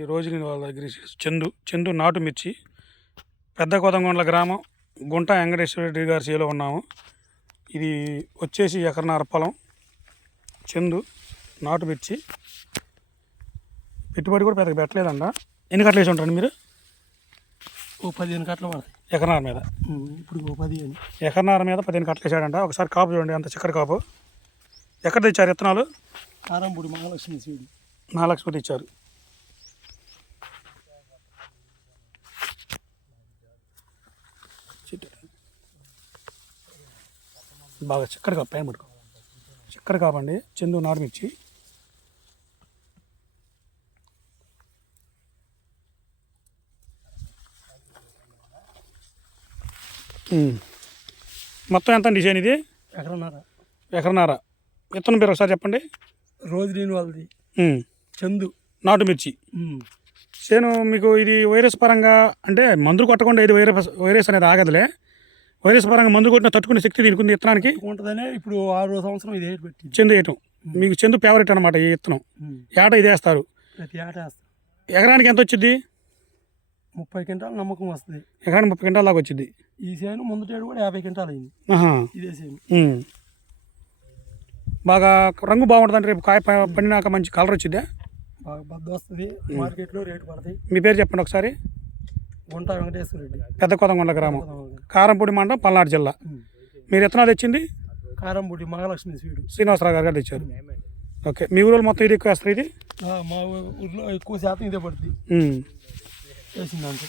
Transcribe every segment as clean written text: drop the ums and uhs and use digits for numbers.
ఈ రోజు నేను వాళ్ళ దగ్గర చందు నాటు మిర్చి పెద్ద కొదంగొండల గ్రామం గుంట వెంకటేశ్వర రెడ్డి గారి చేలో ఉన్నాము. ఇది వచ్చేసి ఎకరన్నర పొలం. చందు నాటు మిర్చి పెట్టుబడి కూడా పెద్దగా పెట్టలేదంట. ఎన్ని కట్టలు వేసి ఉంటారండి మీరు? ఓ 15 కట్టలు పడతాయి ఎకరన్నర మీద. ఇప్పుడు 15 ఎకరన్నర మీద 15 కట్టలు వేసాడంట. ఒకసారి కాపు చూడండి, అంత చిక్కడి కాపు. ఎక్కడ తెచ్చారు విత్తనాలు? కారంపూడి మహాలక్ష్మి సీడ్. మహాలక్ష్మి తెచ్చారు. బాగా చిక్కడి కాపు, పైన పడుకో. చిక్కడి కాపండి చందు నాటు మిర్చి. మొత్తం ఎంత అండి డిజైన్ ఇది? ఎకరన్నర. విత్తనం పేరు ఒకసారి చెప్పండి. రోజు నేను వాళ్ళది చందు నాటు మిర్చి. చేను మీకు ఇది వైరస్ పరంగా అంటే మందులు కొట్టకుండా ఇది వైరస్ అనేది ఆగదులే. వైరస్ పరంగా మందు కొట్టిన తట్టుకునే శక్తి దీనికి ఉంది విత్తనానికి. ఉంటుందనే ఇప్పుడు 6వ సంవత్సరం ఇది పెట్టి చందు వేయటం. మీకు చందు ఫేవరెట్ అనమాట ఈ విత్తనం. ఏట ఇది వేస్తారు. ప్రతి ఏట వేస్తాం. ఎకరానికి ఎంత వచ్చింది? 30 క్వింటాలు నమ్మకం వస్తుంది. ఎకరానికి 30 క్వింటాల దాకా వచ్చింది. ఈ చేను ముందుటేడు కూడా 50 క్వింటాలు అయింది. ఇదే చేను బాగా రంగు బాగుంటుంది అంటే రేపు కాయ పండినాక మంచి కలర్ వచ్చిందా? బాగా బద్ద వస్తుంది. మార్కెట్లో రేటు పడతాయి. మీ పేరు చెప్పండి ఒకసారి. గుంట వెంకటేశ్వర రెడ్డి, పెద్ద కొదంగొండ గ్రామం, కారంపూడి మండలం, పల్నాడు జిల్లా. మీరు విత్తనాలు తెచ్చింది? కారంపూడి మహాలక్ష్మి సీడ్. శ్రీనివాసరావు గారు తెచ్చారు. ఓకే, మీ ఊళ్ళో మొత్తం ఇది ఎక్కువ వేస్తారు? ఇది మా ఊర్లో ఎక్కువ శాతం ఇదే పడుతుంది వేసిందంటే.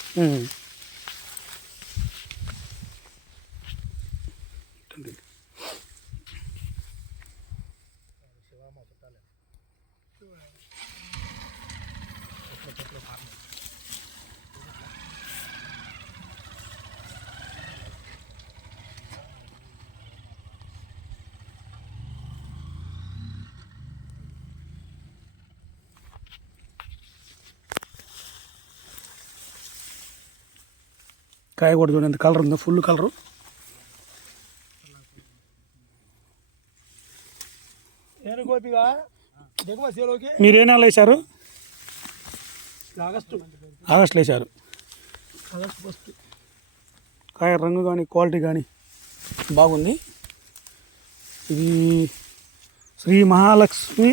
కాయ కూడా చూడండి ఎంత కలర్ ఉందో, ఫుల్ కలరు. మీరు ఏ నెలలో వేశారు? ఆగస్టులో వేశారు. కాయ రంగు కానీ క్వాలిటీ కానీ బాగుంది. ఇది శ్రీ మహాలక్ష్మి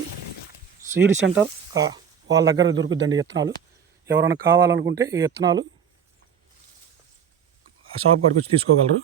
సీడ్ సెంటర్ వాళ్ళ దగ్గర దొరుకుద్దండి విత్తనాలు. ఎవరైనా కావాలనుకుంటే ఈ విత్తనాలు ఆ షాప్ కాడికి వచ్చి తీసుకోగలరు.